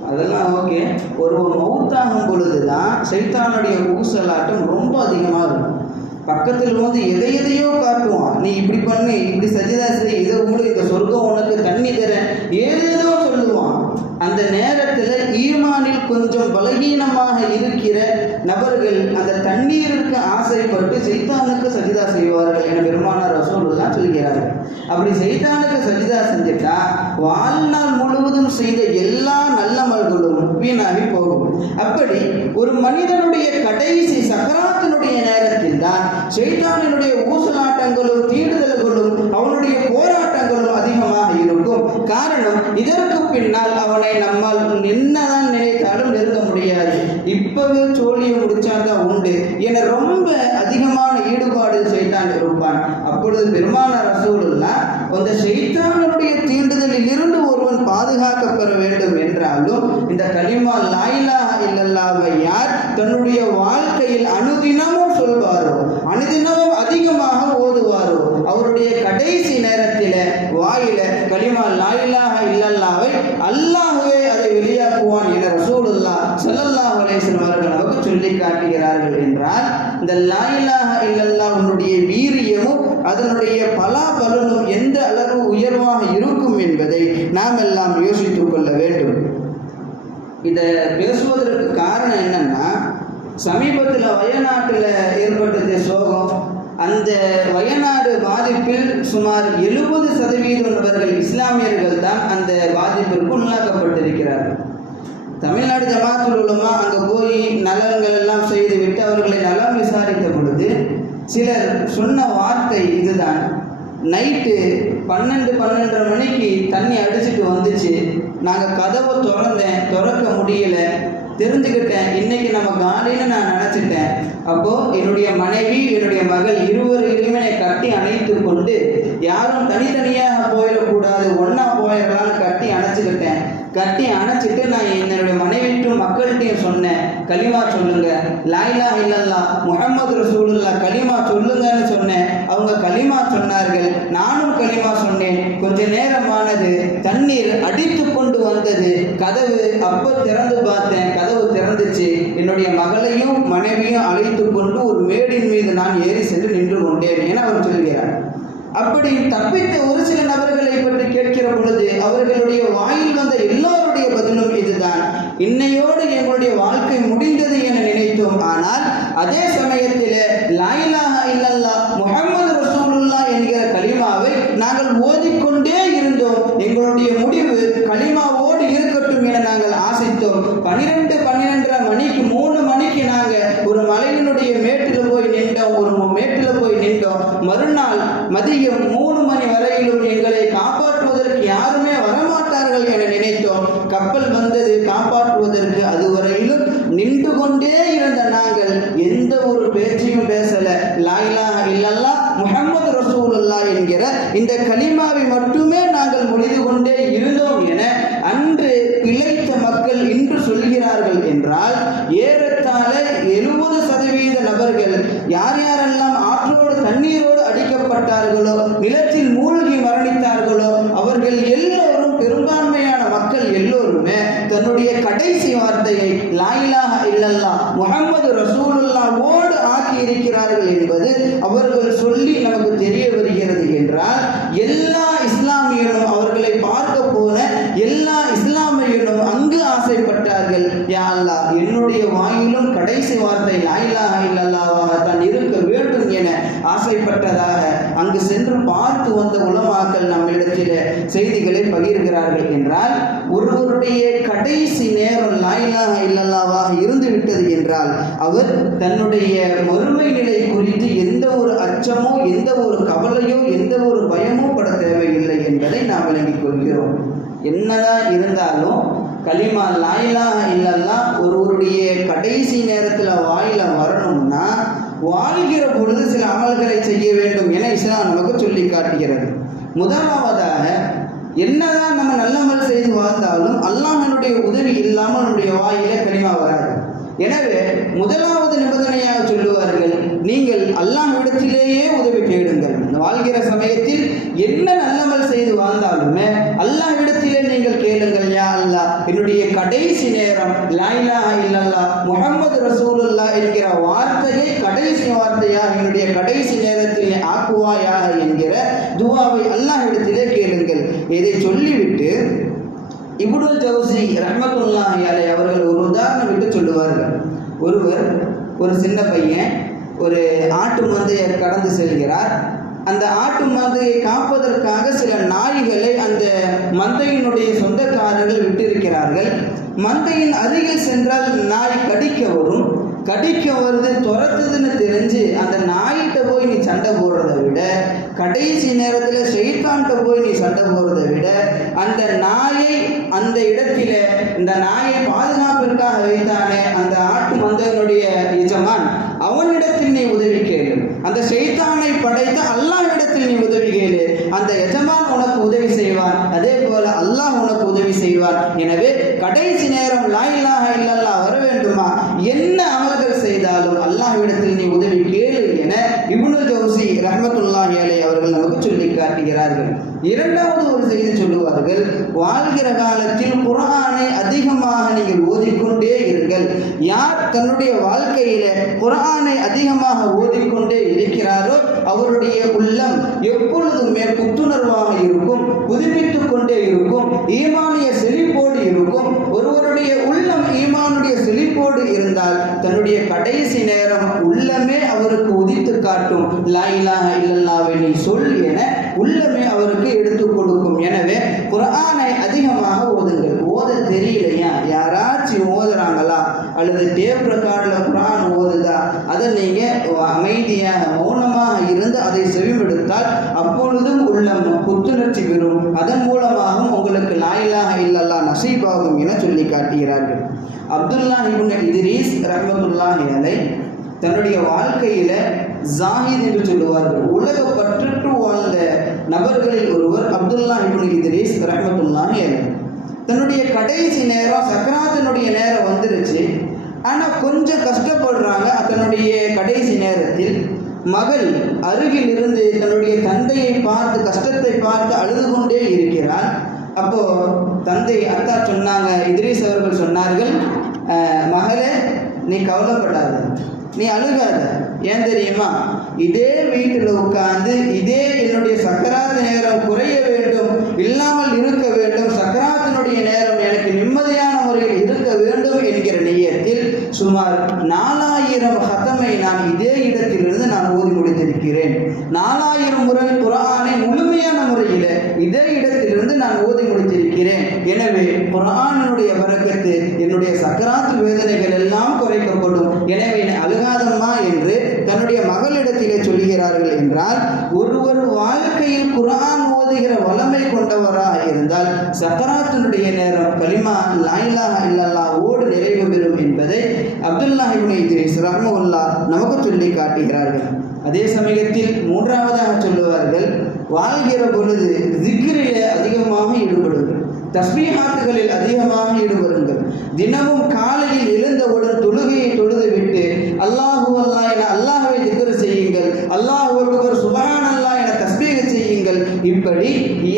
அதெல்லாம் ஓகே. ஒருவன் மௌத்தாகும் பொழுதுதான் சைத்தானுடைய ஊசலாட்டம் ரொம்ப அதிகமாக இருக்கும். பக்கத்தில் வந்து எதையோ காட்டுவான், நீ இப்படி பண்ணு, இப்படி சஜிதா செய், இதை கூட இந்த சொர்க்கம் உனக்கு தண்ணி தர, ஏதேதோ சொல்லுவான். அந்த நேரத்தில் ஈமானில் கொஞ்சம் பலகீனமாக இருக்கிற நபர்கள் அந்த தண்ணீருக்கு ஆசைப்பட்டு சைத்தானுக்கு சஜிதா செய்வார்கள் என பெருமானார் ரசூலுல்லாஹ் சொல்கிறார்கள். அப்படி சைத்தானுக்கு சஜிதா செஞ்சுட்டா வாழ்நாள் முழுவதும் செய்த எல்லா நல்லமல்களும் வீணாகி போகும். அப்படி ஒரு மனிதனுடைய கடைசி சக்கராத்தினுடைய நேரத்தில் தான் சைத்தானினுடைய ஊசலாட்டங்களும் தீண்டுதல்களும் அவனுடைய போராட்டங்களும் அதிகமாக இருக்கும். காரணம், இதற்கு பின்னால் அவனை நம்மால் என்னதான் நினைத்தாலும் நெருங்க முடியாது, இப்பவே சோழியை முடிச்சாதான் உண்டு என ரொம்ப அதிகமான ஈடுபாடு சைத்தான் இருப்பான். அப்பொழுது பெருமானார் ரசூலுல்லாஹ் அந்த சைத்தானுடைய தீண்டுதலில் இருந்து ஒருவன் பாதுகாக்கப்பெற வேண்டும் என்றாலும் இந்த கலிமா லா இலாஹ இல்லல்லாஹ்வை யார் தன்னுடைய வாழ்க்கையில் அனுதினமும் சொல்வாரோ, அனுதினமும் அதிகமாக ஓதுவாரோ, அவருடைய கடைசி நேரத்தில் வாயில கலிமா லா இலாஹ இல்லல்லாஹ்வை அல்லாஹ்வே அதை வெளியாக்குவான் என ரசூலுல்லாஹ் ஸல்லல்லாஹு அலைஹி வஸல்லம் அவர்கள் நமக்கு சொல்லி காட்டுகிறார்கள். என்றால் இந்த லா இலாஹ இல்லல்லாஹ்வுடைய வீரியமும் அதனுடைய பலாபலனும் எந்த அளவு உயர்வாக இருக்கும் என்பதை நாம் எல்லாம் யோசித்துக் கொள்ள வேண்டும். இதை பேசுவதற்கு காரணம் என்னன்னா, சமீபத்தில் வயநாட்டில் ஏற்பட்டது சோகம். அந்த வயநாடு பாதிப்பில் சுமார் 70% நபர்கள் இஸ்லாமியர்கள் தான் அந்த பாதிப்பிற்கு உள்ளாக்கப்பட்டிருக்கிறார்கள். தமிழ்நாடு ஜமாத்துல் உலமா அங்கே போய் நலன்கள் எல்லாம் செய்துவிட்டு அவர்களை நலம் விசாரித்த பொழுது சிலர் சொன்ன வார்த்தை இதுதான்: நைட்டு 12-12:30 மணிக்கு தண்ணி அடிச்சுட்டு வந்துச்சு, நாங்கள் கதவை திறக்க முடியல, தெரிஞ்சுக்கிட்டேன் இன்னைக்கு நம்ம காலையில் நான் நினச்சிட்டேன். அப்போது என்னுடைய மனைவி என்னுடைய மகள் இருவரையுமே கட்டி அணைத்து கொண்டு யாரும் தனித்தனியாக போயிடக்கூடாது, ஒன்றா போயிடலான்னு கட்டி அணைச்சிக்கிட்டேன். கட்டி அணைச்சிட்டு நான் என்னுடைய மனைவிட்டும் மக்கள்கிட்டையும் சொன்னேன், கலிமா சொல்லுங்க, லா இலாஹ இல்லல்லாஹ் முஹம்மது ரசூலுல்லாஹ் கலிமா சொல்லுங்கன்னு சொன்னேன். அவங்க கலிமா சொன்னார்கள், நானும் கலிமா சொன்னேன். கொஞ்ச நேரமானது, தண்ணீர் அடித்து கொண்டு வந்தது, கதவு அப்போ திறந்து பார்த்தேன், கதவு திறந்துச்சு. என்னுடைய மகளையும் மனைவியும் அழைத்து கொண்டு ஒரு மேடின் மீது நான் ஏறி சென்று நின்று கொண்டேன் என அவர் சொல்கிறார். அப்படி தப்பித்த ஒரு சில நபர்களை பற்றி கேட்கிற பொழுது அவர்களுடைய வாயில் வந்த எல்லோருடைய பதிலும் இதுதான்: இன்னையோடு எங்களுடைய வாழ்க்கை முடிந்தது என நினைத்தோம். ஆனால் அதே சமயத்தில் லா இலாஹ இல்லல்லாஹ் முஹம்மது ரசூலுல்லாஹ் என்கிற கலிமாவை நாங்கள் ஓதிக்கொண்டே இருந்தோம். எங்களுடைய முடிவு கலிமாவோடு இருக்கட்டும் என நாங்கள் ஆசைத்தோம். 12-12:30 மணிக்கு 3 மணிக்கு நாங்கள் ஒரு மலையினுடைய மேட்டில் போய் நின்றோம். மறுநாள் மதியம் 3 மணி வரையிலும் எங்களை காப்பாற்றுவதற்கு யாருமே வரமாட்டார்கள் என நினைத்தோம். கப்பல் வந்தது காப்பாற்றுவதற்கு, அதுவரையிலும் நின்று கொண்டே இருந்த நாங்கள் எந்த ஒரு பேச்சையும் பேசல. லா இலாஹ இல்லல்லாஹ் முஹம்மது ரசூலுல்லாஹ் என்கிற இந்த கலிமாவை மட்டுமே நாங்கள் மொழிந்து கொண்டே இருந்தோம் என அன்று பிழைத்த மக்கள் இன்று சொல்கிறார்கள். என்றால் ஏறத்தாழ 70% நபர்கள் யார் யாரெல்லாம் ஆற்றோடு தண்ணீரோடு அடிக்கப்பட்டார்களோ, நிலத்தில் மூழ்கி மரணித்தார்களோ, அவர்கள் எல்லோரும், பெரும்பான்மையான மக்கள் எல்லோருமே தன்னுடைய கடைசி வார்த்தையை லா இலாஹ இல்லல்லாஹ் முஹம்மது ரசூலுல்லாஹ் ஓடு ஆக்கி இருக்கிறார்கள் என்பது அவர்கள் சொல்லி நமக்கு தெரிய வருகிறது. என்றால் எல்லா இஸ்லாமியனும், அவர்களை பார்க்க போன எல்லா இஸ்லாமியனும் அங்கு ஆசைப்பட்டார்கள், யா அல்லாஹ் என்னுடைய வாயிலும் கடைசி வார்த்தை லா இலாஹ இல்லல்லாஹ்வாக தான் இருக்க வேண்டும் என ஆசைப்பட்டதாக அங்கு சென்று பார்த்து வந்த உலமாக்கள் நம்மிடத்தில் செய்திகளை பகிர்கிறார்கள். என்றால் ஒருவருடைய கடைசி நேரம் லா இலாஹ இல்லல்லாஹ்வாக இருந்து விட்டது என்றால் அவர் தன்னுடைய மறுமை நிலை குறித்து எந்த ஒரு அச்சமோ, எந்த ஒரு கவலையோ, எந்த ஒரு பயமோ பட தேவையில்லை என்பதை நாம் விளங்கிக் கொள்கிறோம். என்னதான் இருந்தாலும் கலிமா லா இலாஹ இல்லல்லாஹ் ஒருவருடைய கடைசி நேரத்தில் வாயில வரணும்னா வாழ்கிற பொழுது சில அமல்களை செய்ய வேண்டும் என இஸ்லாம் நமக்கு சொல்லி காட்டுகிறது. முதலாவதாக, என்னதான் நம்ம நல்லமல் செய்து வாழ்ந்தாலும் அல்லாஹ்வினுடைய உதவி இல்லாமல் நம்முடைய வாயிலே கலிமா வராது. எனவே முதலாவது நிபந்தனையாக சொல்லுவார்கள், நீங்கள் அல்லாஹ்விடத்திலேயே உதவி தேடுங்கள். வாழ்கிற சமயத்தில் என்ன நல்லமல் செய்து வாழ்ந்தாலுமே அல்லாஹ்விடத்திலே நீங்கள் கேளுங்கள், யா அல்லாஹ் என்னுடைய கடைசி நேரம் லா இலாஹ இல்லல்லாஹ் முஹம்மது ரசூலுல்லாஹ் என்கிற வார்த்தையை கடைசி வார்த்தையாக என்னுடைய கடைசி நேரத்தில் ஆக்குவாயாக என்கிற துஆவை அல்லாஹ்விடத்திலே கேளுங்கள். இதை சொல்லிவிட்டு இப்னுல் ஜௌஸி ரஹ்மத்துல்லாஹி அலைஹி அவர்கள் ஒரு உதாரணம் விட்டு சொல்லுவார்கள். ஒருவர், ஒரு சின்ன பையன் ஒரு ஆட்டு மந்தையை கடந்து செல்கிறார். அந்த ஆட்டு மந்தையை காப்பதற்காக சில நாய்களை அந்த மந்தையினுடைய சொந்தக்காரர்கள் விட்டிருக்கிறார்கள். மந்தையின் அருகில் சென்றால் நாய் கடிக்க வரும். கடிக்க வருது, துரத்துதுன்னு தெரிஞ்சு அந்த நாய்கிட்ட போய் நீ சண்டை போடுறதை விட, கடைசி நேரத்தில் ஷைத்தான்கிட்ட போய் நீ சண்டை போடுறதை விட, அந்த நாயை அந்த இடத்தில இந்த நாயை பாதுகாப்பிற்காக வைத்தானே அந்த ஆட்டு மந்தையினுடைய எஜமான், அவனிடத்தில் நீ உதவி கேளு. அந்த ஷைத்தானை படைத்த அல்லாஹ்விடத்தில் நீ உதவி கேளு. அந்த எஜமான் உனக்கு உதவி செய்வான், அதே போல அல்லாஹ் உனக்கு உதவி செய்வான். எனவே கடைசி நேரம் லா இலாஹா இல்லல்லாஹ் வர வேண்டுமா, என்ன அமல்கள் செய்தாலும் அல்லாஹ்விடத்தில் நீ உதவி கேளு என இப்னுல் ஜௌஸி ரஹ்மத்துல்லாஹி அலைஹி அவர்கள் நமக்கு சொல்லி காட்டுகிறார்கள். இரண்டாவது ஒரு செய்தி சொல்லுவார்கள், வாழ்கிற காலத்தில் குர்ஆனை அதிகமாக நீங்கள் ஓதிக்கொண்டே இருங்கள். யார் தன்னுடைய வாழ்க்கையில குர்ஆனை அதிகமாக ஓதிக்கொண்டே இருக்கிறாரோ அவருடைய உள்ளம் எப்பொழுதுமே புத்துணர்வாக இருக்கும், புதுப்பித்துக் கொண்டே இருக்கும், ஈமானிய செழிப்போடு இருக்கும். ஒருவருடைய உள்ளம் ஈமானுடைய செழிப்போடு இருந்தால் தன்னுடைய கடைசி நேரம் உள்ளமே அவருக்கு உதித்து காட்டும். லா இலாஹா இல்லல்லாஹ்வை நீ சொல் என உள்ளமே அவருக்கு எடுத்துக் கொடுக்கும். எனவே குர்ஆனை அதிகமாக ஓதுங்கள். ஓத தெரியலையா, யாராச்சும் ஓதுறாங்களா அல்லது டேப் ரெக்கார்டில் குர்ஆன் ஓதுதா, அதை நீங்கள் அமைதியாக மௌனமாக இருந்து அதை செவிமெடுத்தால் அப்பொழுதும் உள்ளம் புத்துணர்ச்சி பெறும். அதன் மூலமாகவும் உங்களுக்கு லா இலாஹா இல்லல்லாஹ் நசீபாகும் என சொல்லி காட்டுகிறார்கள். அப்துல்லாஹ் இப்னு இத்ரீஸ் ரஹ்மத்துல்லாஹி அலைஹி தன்னுடைய வாழ்க்கையில ஜாஹித் என்று சொல்லுவார்கள், உலக பற்றுற்று வாழ்ந்த நபர்களில் ஒருவர் அப்துல்லாஹ் இப்னு இத்ரீஸ் ரஹ்மத்துல்லாஹி அலைஹி. தன்னுடைய கடைசி நேரம், சக்கராத்தினுடைய நேரம் வந்துருச்சு. ஆனால் கொஞ்சம் கஷ்டப்படுறாங்க. தன்னுடைய கடைசி நேரத்தில் மகள் அருகில் இருந்து தன்னுடைய தந்தையை பார்த்து, கஷ்டத்தை பார்த்து அழுது கொண்டே இருக்கிறார். அப்போ தந்தை அத்தா சொன்னாங்க, இத்ரீஸ் அவர்கள் சொன்னார்கள், மகளே நீ கவலைப்படாத, நீ அழுகாத. ஏன் தெரியுமா, இதே வீட்டில் உட்கார்ந்து இதே என்னுடைய சக்கராத்து நேரம் குறைய வேண்டும், இல்லாமல் இருக்க வேண்டும், சக்கராத்தினுடைய நேரம் எனக்கு நிம்மதியான முறையில் இருக்க வேண்டும் என்கிற நியத்தில் சுமார் 4000 ஹதமை நான் இதே இடத்திலிருந்து நான் ஓதி முடித்திருக்கிறேன். 4000 முறை குர்ஆனை முழுமையான முறையில் இதே இடத்திலிருந்து நான் ஓதி முடித்திருக்கிறேன். எனவே குர்ஆனுடைய பரக்கத்து என்னுடைய சக்கராத்து வேதனைகள் எல்லாம் குறைக்கப்படும். எனவே அழுகாதம்மா என்று தன்னுடைய மகளிடத்திலே சொல்கிறார்கள். என்றால் ஒருவர் வாழ்க்கையில் குர்ஆன் ஓதுகிற வல்லமை கொண்டவராக இருந்தால் சக்கராத்தினுடைய நேரம் கலிமா லா இலாஹா இல்லல்லாஹ் ஓடு நிறைவு பெறும் என்பதை அப்துல்லாஹ் இப்னு இத்ரீஸ் ரஹ்மத்துல்லாஹ் நமக்கு சொல்லி காட்டுகிறார்கள். அதே சமயத்தில் மூன்றாவதாக சொல்லுவார்கள், வாழ்கிற பொழுது திக்ரிலே அதிகமாக ஈடுபடுங்கள், தஸ்பீஹாத்துகளில் அதிகமாக ஈடுபடுங்கள். தினமும் காலையில் எழுந்தவுடன் தொழுகையை தொழுதுவிட்டு அல்லாஹு அல்லாஹ் என அல்லாஹ்வை திக்ர் செய்யுங்கள், அல்லாஹு அக்பர் சுப்ஹானல்லாஹ் என தஸ்பீஹ் செய்யுங்கள். இப்படி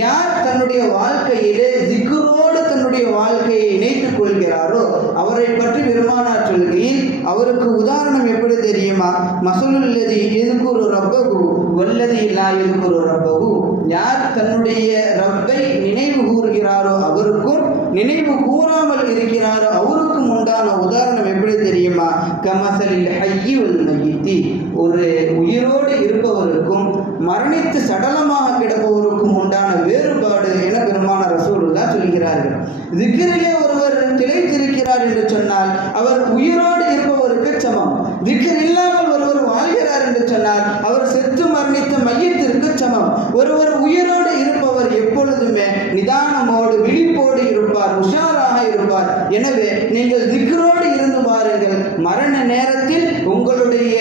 யார் தன்னுடைய வாழ்க்கையிலே திக்ரோடு தன்னுடைய வாழ்க்கையை இணைத்துக் கொள்கிறாரோ அவரை பற்றி பெருமானார் சொல்கையில் அவருக்கு உதாரணம் எப்படி தெரியுமா, மஸலுல்லதி யذ்குரு ரப்பஹு வல்லதி லா யذ்குரு ரப்பஹு. யார் தன்னுடைய ரப்பை நினைவு கூறுகிறாரோ அவருக்கும், நினைவு கூறாமல் இருக்கிறாரோ அவருக்கும் உண்டான உதாரணம் எப்படி தெரியுமா, கமஸலில் ஹய்யி வல் மய்யித்தி. ஒரு உயிரோடு இருப்பவருக்கும் மரணித்து சடலமாக கிடப்பவருக்கும் உண்டான வேறுபாடு என பெருமானார் ரசூலுல்லாஹ் சொல்கிறார்கள். திக்ரிலே ஒருவர் திளைத்திருக்கிறார் என்று சொன்னால் அவர் உயிரோடு இருப்பவருக்கு சமம். திக்ர் இல்லாமல் ஒருவர் வாழ்கிறார் என்று சொன்னால் அவர் செத்து மரணித்த மையத்திற்கு சமம். ஒருவர் உயிரோடு இருப்பவர் எப்பொழுதுமே நிதானமோடு விழிப்போடு இருப்பார், உஷாராக இருப்பார். எனவே நீங்கள் திக்ரோடு இருந்து பாருங்கள், மரண நேரத்தில் உங்களுடைய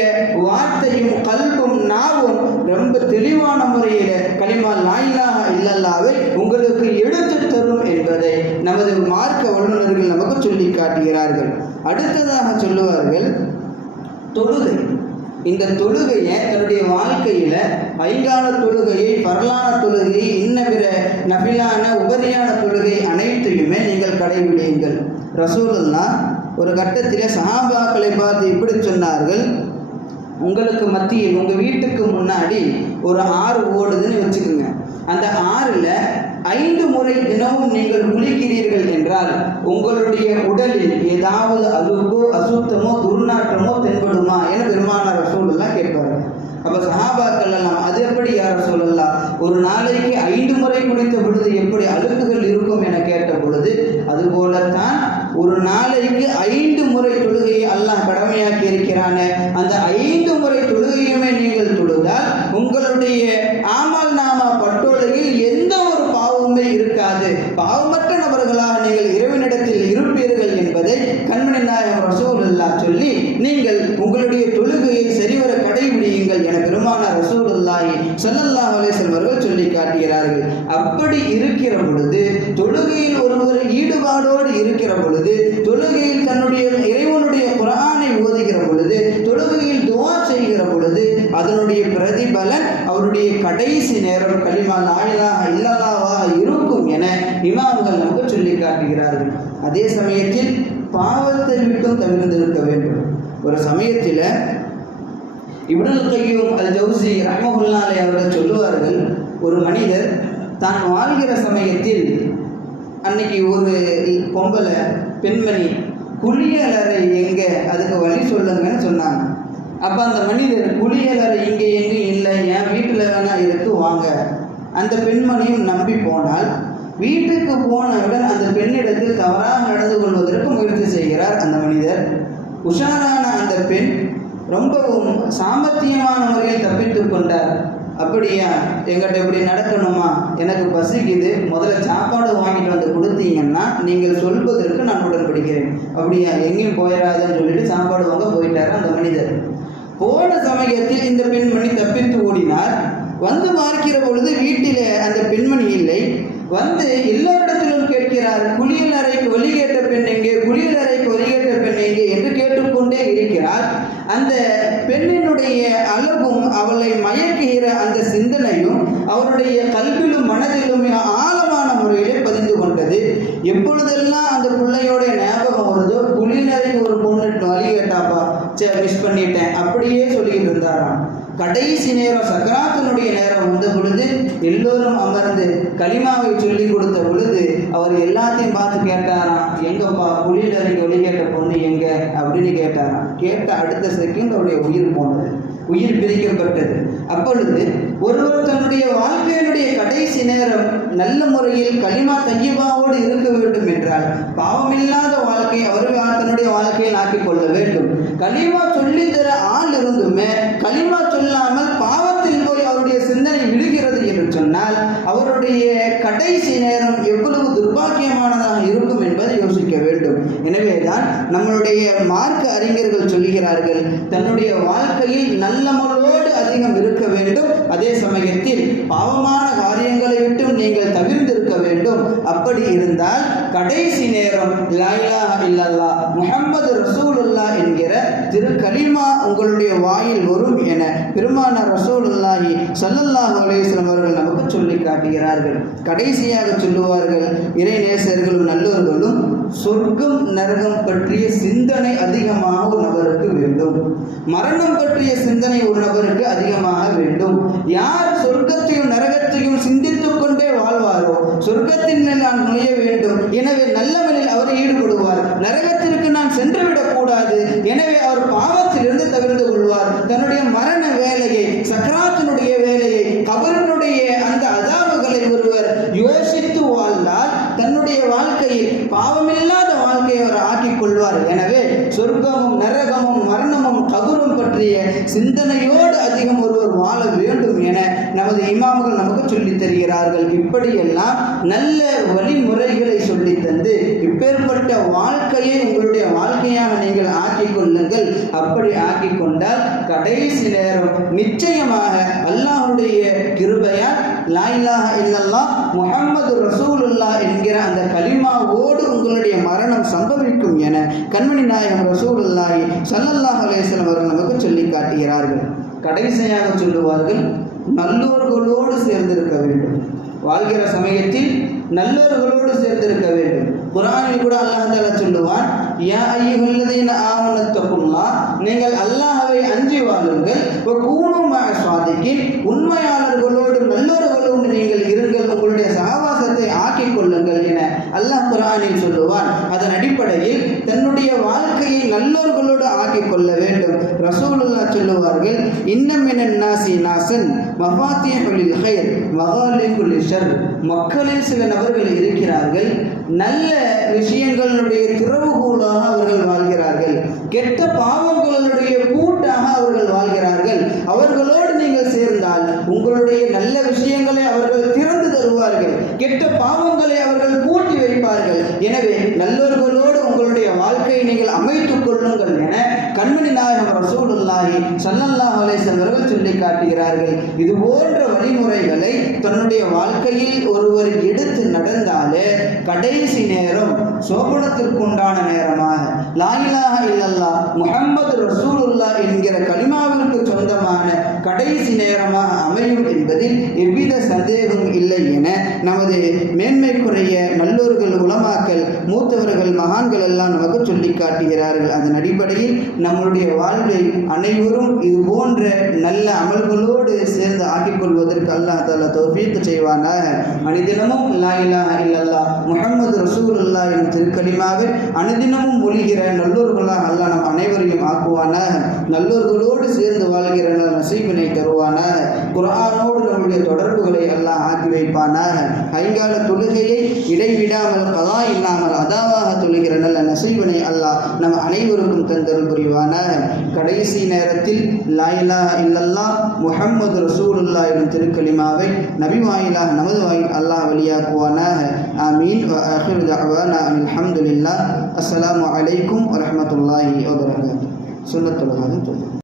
வார்த்தையும் கல்பும் நாவும் ரொம்ப தெளிவான முறையில் கலிமா லா இலாஹா இல்லல்லாஹ்வை உங்களுக்கு எடுத்து தரும் என்பதை நமது மார்க்க வல்லுநர்கள் நமக்கு சொல்லி காட்டுகிறார்கள். அடுத்ததாக சொல்லுவார்கள் தொழுகை. இந்த தொழுகையை தன்னுடைய வாழ்க்கையில் ஐங்கால தொழுகையை, பரலான தொழுகையை, இன்ன பிற நபிலான உபரியான தொழுகை அனைத்தையுமே நீங்கள் கடைபிடியுங்கள். ரசூலுல்லாஹ் ஒரு கட்டத்தில் சஹாபாக்களை பார்த்து இப்படி சொன்னார்கள், உங்களுக்கு மத்தியில் உங்கள் வீட்டுக்கு முன்னாடி ஒரு ஆறு ஓடுதுன்னு வச்சுக்கோங்க. அந்த ஆறில் 5 முறை தினமும் நீங்கள் குளிக்கிறீர்கள் என்றால் உங்களுடைய உடலில் ஏதாவது அழுக்கோ அசுத்தமோ துர்நாற்றமோ தென்படுமா என பெருமானார் ரசூலுல்லாஹ் கேட்பார்கள். அப்ப சஹாபாக்கள் எல்லாம் அது எப்படி யா ரசூலுல்லாஹ், ஒரு நாளைக்கு 5 முறை குளித்த பொழுது எப்படி அழுக்குகள் இருக்கும் என கேட்ட பொழுது, அதுபோலத்தான் ஒரு நாளைக்கு 5 முறை தொழுகையை அல்லாஹ் கடமையாக்கி இருக்கிறானே, அந்த 5 முறை தொழுகையுமே நீங்கள் தொழுதால் உங்களுடைய ஆமல் நாமா பட்டோலையில் எந்த ஒரு பாவமுமே இருக்காது, பாவமற்ற நபர்களாக நீங்கள் இறைவனிடத்தில் இருப்பீர்கள் என்பதை கண்மணி நாயகம் ரசூலுல்லாஹ் சொல்லி நீங்கள் உங்களுடைய தொழுகையை சரிவர கடைபிடியுங்கள் என பெருமானார் ரசூலுல்லாஹி ஸல்லல்லாஹு அலைஹி வஸல்லம் அவர்கள் சொல்லி காட்டுகிறார்கள். அப்படி இருக்கிற பொழுது, தொழுகையில் ஒருவர் ஈடுபாடோடு இருக்கிற பொழுது, தொழுகையில் தன்னுடைய இறைவனுடைய குர்ஆனை ஓதுகிற பொழுது, தொழுகையில் துஆ செய்கிற பொழுது அதனுடைய பிரதிபலன் அவருடைய கடைசி நேரம் கலிமா லா இலாஹ இல்லல்லாஹ்வாக இருக்கும் என இமாம்கள் நமக்கு சொல்லி காட்டுகிறார்கள். அதே சமயத்தில் பாவத்தை விட்டும் தவிர்த்திருக்க வேண்டும். ஒரு சமயத்தில் இப்னுல் கய்யூம் அல் ஜௌஸி ரஹ்மத்துல்லாஹி அலைஹி அவர்கள் சொல்லுவார்கள், ஒரு மனிதர் தான் வாழ்கிற சமயத்தில் அன்னைக்கு ஒரு பொம்பளை பெண்மணி குளியலறை எங்கே, அதுக்கு வழி சொல்லுங்கன்னு சொன்னாங்க. அப்போ அந்த மனிதர் குளியலறை இங்கே எங்கேயும் இல்லை, என் வீட்டில் வேணா இருக்கு வாங்க. அந்த பெண்மணியும் நம்பி போனால் வீட்டுக்கு போனவுடன் அந்த பெண்ணிடத்தில் தவறாக நடந்து கொள்வதற்கு முயற்சி செய்கிறார் அந்த மனிதர். உஷாரான அந்த பெண் ரொம்பவும் சாமர்த்தியமான முறையில் தப்பித்து கொண்டார். அப்படியா, எங்கிட்ட இப்படி நடக்கணுமா, எனக்கு பசிக்குது, முதல்ல சாப்பாடு வாங்கிட்டு வந்து கொடுத்தீங்கன்னா நீங்கள் சொல்வதற்கு நான் உடன்படுகிறேன். அப்படியா, எங்கேயும் போயிடாதுன்னு சொல்லிட்டு சாப்பாடு வாங்க போயிட்டார் அந்த மனிதர். போன சமயத்தில் இந்த பெண்மணி தப்பித்து ஓடினார். வந்து பார்க்கிற பொழுது வீட்டிலே அந்த பெண்மணி இல்லை. வந்து எல்லாரிடத்திலும் கேட்கிறார், குளியலறைக்கு ஒலி கேட்ட பெண் எங்கே, குளியலறைக்கு ஒலி கேட்ட பெண் எங்கே என்று கேட்டுக்கொண்டே இருக்கிறார். அந்த பெண்ணினுடைய அழகும் அவளை மயக்குகிற அந்த சிந்தனையும் அவருடைய கல்விலும் மனதிலும் ஆழமான முறையிலே பதிந்து கொண்டது. எப்பொழுதெல்லாம் அந்த பிள்ளையோட ஞாபகம் வருதோ, குளியலறைக்கு ஒரு பொண்ணு வழி கேட்டாப்பா, சரி மிஸ் பண்ணிட்டேன் அப்படியே சொல்லிட்டு இருந்தாராம். கடைசி நேரம் சக்கராத்தினுடைய நேரம் வந்த பொழுது எல்லோரும் அமர்ந்து கலிமாவை சொல்லி கொடுத்த பொழுது அவர் எல்லாத்தையும் பார்த்து கேட்டாராம், எங்கப்பா குளியலறைக்கு ஒலி கேட்ட பொண்ணு எங்க அப்படின்னு கேட்டாராம். கேட்ட அடுத்த செகண்ட் அவருடைய உயிர் போனது, உயிர் பிரிக்கப்பட்டது. அப்பொழுது ஒருவர் தன்னுடைய வாழ்க்கையினுடைய கடைசி நேரம் நல்ல முறையில் கலிமா தய்யிபாவோடு இருக்க வேண்டும் என்றால் பாவமில்லாத வாழ்க்கை அவர்கள் தன்னுடைய வாழ்க்கையில் ஆக்கிக் கொள்ள வேண்டும். கலிமா சொல்லித்தர ஆள் இருந்துமே கலிமா சொல்லாமல் பாவத்தில் போய் அவருடைய சிந்தனை விடுகிறது என்று சொன்னால் அவருடைய கடைசி நேரம் எவ்வளவு துர்பாக்கியமானதாக இருக்கும் என்பதை யோசிக்க வேண்டும். எனவேதான் நம்மளுடைய மார்க்க அறிஞர்கள் சொல்கிறார்கள், தன்னுடைய வாழ்க்கையில் நல்லமலோடு அதிகம் இருக்க வேண்டும், அதே சமயத்தில் பாவமான காரியங்களை விட்டும் நீங்கள் தவிர்த்திருக்க வேண்டும். அப்படி இருந்தால் கடைசி நேரம் லா இலாஹ இல்லல்லாஹ் முஹம்மது ரசூலுல்லாஹ் என்கிற திரு கலிமா உங்களுடைய வாயில் வரும் என பெருமானார் ரசூலுல்லாஹி ஸல்லல்லாஹு அலைஹி வஸல்லம் அவர்கள் நமக்கு சொல்லி காட்டுகிறார்கள். கடைசியாக சொல்லுவார்கள், இறை நேசர்களும் நல்லோர்களும் சொர்க்கம் நரகம் பற்றிய சிந்தனை அதிகமாக ஒரு நபருக்கு வேண்டும், மரணம் பற்றிய சிந்தனை ஒரு நபருக்கு அதிகமாக வேண்டும். யார் சொர்க்கத்தையும் நரகத்தையும் சிந்தித்துக் கொண்டே வாழ்வாரோ சொர்க்கத்தின் மேல் நான் நுழைய வேண்டும், எனவே நல்லவனில் அவர் ஈடுபடுவார். நரகத்திற்கு நான் சென்றுவிடக் கூடாது, எனவே அவர் பாவத்திலிருந்து தவிர்த்து கொள்வார். தன்னுடைய மரண வேலையை, சக்ராத்தினுடைய வேலையை, கபரினுடைய அந்த அதாபுகளை ஒருவர் யோசித்து வாழ்ந்தால் தன்னுடைய வாழ்க்கையில் பாவமில்லாத வாழ்க்கையை அவர் ஆக்கிக் கொள்வார். எனவே சொர்க்கமும் நரகமும் மரணமும் கபரும் பற்றிய சிந்தனையோடு அதிகம் ஒருவர் வாழ வேண்டும் என நமது இமாம்கள் நமக்கு சொல்லித் தருகிறார்கள். இப்படியெல்லாம் நல்ல வழிமுறைகளை சொல்லித் தந்து இப்பேற்பட்ட வாழ்க்கையை உங்களுடைய வாழ்க்கையாக நீங்கள் ஆக்கிக் கொள்ளுங்கள். அப்படி ஆக்கிக் கொண்டால் கடைசி நேரம் நிச்சயமாக அல்லாஹ்வுடைய கிருபையால் லா இலாஹ இல்லல்லாஹ் முஹம்மது ரசூலுல்லாஹ் என்கிற அந்த கலிமாவோடு உங்களுடைய மரணம் சம்பவிக்கும் என கண்மணி நாயகம் ரசூலுல்லாஹி ஸல்லல்லாஹு அலைஹி வஸல்லம் அவர்கள் நமக்கு சொல்லி காட்டுகிறார்கள். கடைசியாக சொல்லுவார்கள், நல்லோர்களோடு சேர்ந்திருக்க வேண்டும். வாழ்கிற சமயத்தில் நல்லோர்களோடு சேர்ந்திருக்க வேண்டும். குர்ஆனில் கூட அல்லாஹ் தஆலா சொல்லுவான், யா அய்யுஹல்லதீன ஆமனு தக்குல்லாஹ், நீங்கள் அல்லாஹ்வை அஞ்சி வாழுங்கள், வ கூனு மஅ ஸாதிகீன், உண்மையாளர்களோடு நல்லோர்களோடு நீங்கள் இருங்கள், உங்களுடைய சஹவாசத்தை நல்லோர்களோடு ஆக்கிக் கொள்ள வேண்டும். ரசூலுல்லாஹ் சொல்லுவார்கள், இன்னமினன் நாசி நாசன் மஃபாத்திஹுல் கைர் மகாலிகுல் ஷர். மக்களில் சில நபர்கள் இருக்கிறார்கள், நல்ல விஷயங்களுடைய திறவுகோலாக அவர்கள் வாழ்கிறார்கள், கெட்ட பாவங்களுடைய கூட்டாக அவர்கள் வாழ்கிறார்கள். அவர்களோடு நீங்கள் சேர்ந்தால் உங்களுடைய நல்ல விஷயங்களை அவர்கள் திறந்து தருவார்கள், கெட்ட பாவங்களை அவர்கள் பூட்டி வைப்பார்கள். எனவே நல்லவர்களோடு உங்களுடைய வாழ்க்கையை நீங்கள் அமைத்துக் கொள்ளுங்கள் என கண்மணி நாயகம் ரசூலுல்லாஹி ஸல்லல்லாஹு அலைஹி வஸல்லம் அவர்கள் சொல்லி காட்டுகிறார்கள். இது போன்ற வழிமுறைகளை தன்னுடைய வாழ்க்கையில் ஒருவர் எடுத்து நடந்தாலே கடைசி நேரம் சோபனத்திற்குண்டான நேரமாக லா இலாஹா இல்லல்லாஹ் முஹம்மது ரசூலுல்லாஹ் என்கிற கலிமாவிற்கு சொந்தமான கடைசி நேரமாக அமையும் என்பதில் எவ்வித சந்தேகம் இல்லை என நமது மேன்மைக்குரிய நல்லோர்கள், உலமாக்கள், மூத்தவர்கள், மகான்கள் எல்லாம் நமக்கு சொல்லி காட்டுகிறார்கள். அதன் அடிப்படையில் நம்முடைய வாழ்வை அனைவரும் இது போன்ற நல்ல அமல்களோடு சேர்ந்து ஆக்கிக் கொள்வதற்கு அல்லாஹ் தஆலா தௌஃபீக் செய்வானாக. அனுதினமும் லா இலாஹா இல்லல்லாஹ் முஹம்மது ரசூலுல்லாஹ் எனும் திருக்கலிமாவை அனுதினமும் மொழிகிற நல்லோர்களாக அல்லாஹ் நம் அனைவரையும் ஆக்குவானாக. நல்லோர்களோடு சேர்ந்து வாழ்கிற நசீபினை தருவானாக. குர்ஆனோடு நம்முடைய தொடர்புகளை அல்லாஹ் ஆக்கி வைப்பானாக. ஐங்கால தொழுகையை இடைவிடாமல் கலா இல்லாமல் அதாவாக தொழுகிற நல்ல நசீபினை அல்லாஹ் நம் அனைவருக்கும் தந்தருள் புரிவானாக. கடைசி நேரத்தில் லா இலாஹா இல்லல்லாஹ் முஹம்மது ரசூலுல்லாஹ் எனும் திருக்கலிமாவை நபி வாயிலாக நமது வாயில் அல்லாஹ் வெளியாக்குவானாக. ஆமீன். வ ஆகிரு தஅவானா அல்ஹம்துலில்லாஹ். அஸ்ஸலாமு அலைக்கும் வரஹ்மத்துல்லாஹி வபரகாத்துஹு. சுன்னத்துல் ஹதீஸ்.